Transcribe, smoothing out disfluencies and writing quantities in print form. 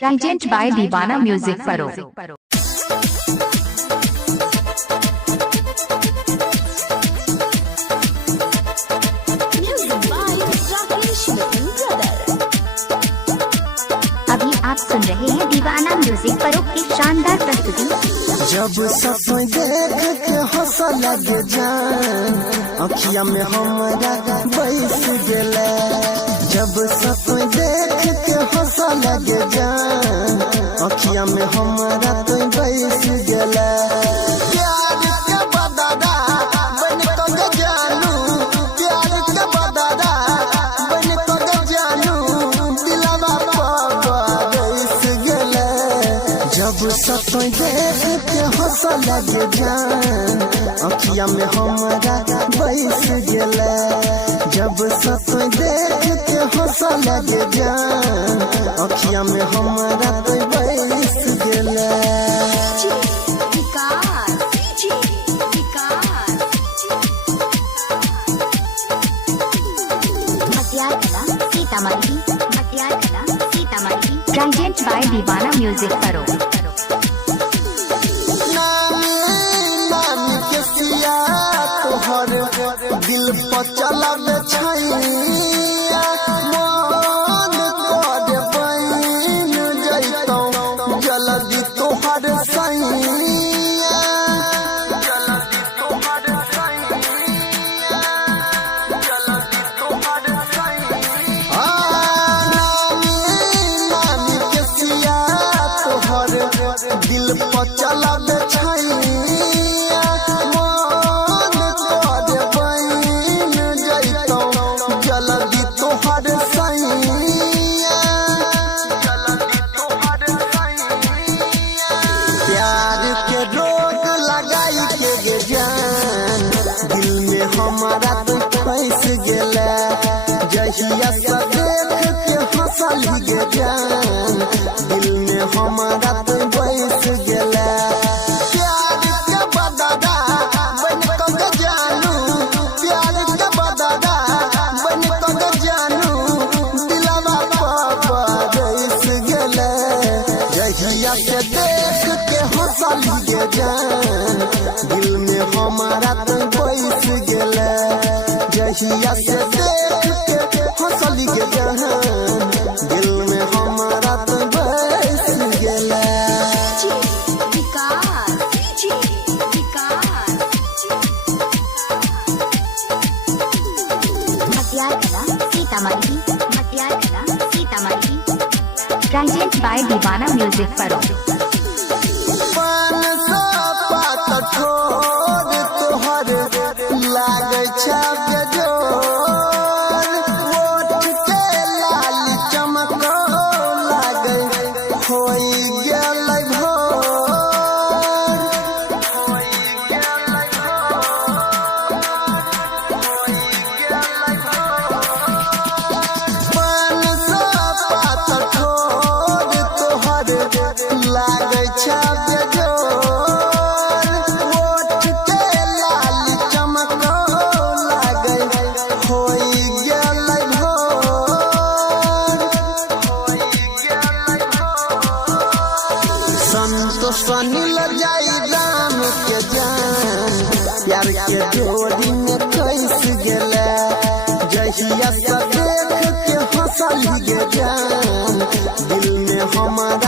Present by दीवाना music परो। अभी आप सुन रहे हैं दीवाना म्यूजिक परो की शानदार प्रस्तुति। जब सपने देख के हंसा लगे जान अखिया में हमारा बैस गेले। जब सपने देख के हंसा लगे जान अखिया में हमारा तो बैस गेले। प्यार के बदला बन तो जानू, प्यार के बदला बन तो जानू, दिलवा पर बैस गेले। जब सपने देख के हंसा लगे जान अखिया में हमारा बैस गेले। जब सपने देख के हंसा लगे जान अखिया में हमारा तो बैस गेले। प्रेजेंट बाय दीवाना म्यूजिक परो। दिल पर चला छैया मन कर बन जैतौ जल्दी तोहर सैया। जल्दी तोहर सैया, जल्दी तोहर सैया। नानी के सिया तोहर दिल पर चला छैया मन कर जल्दी तोहर सैया, जल्दी तोहर सैया। प्यार के रोग लगाई के गे जान दिल में हमारा तो फंस गेला। जहिया से देख के हंसल गे जान दिल में हमारा तो बैस गेला। प्यार के बदला बन तो जानू, प्यार के बदला जहिया से देख के हंसल गे जान दिल में हमारा तो बैस गेले। जहिया से देख के हंसल गे जान दिल में हमारा तो बैस गेले। प्रेजेंट बाय दीवाना म्यूजिक परो। तोहर लागे छापे जोर ओठ के लाल चमको लागे होई गेलै भोर। लागे छापे जोर ओठ के लाल चमको लागे होई गेलै भोर। संतोष नील जाई राम के जान प्यार के जोड़ी में कैस गेले। जहिया से देख के हंसल गे जान दिल में हमारा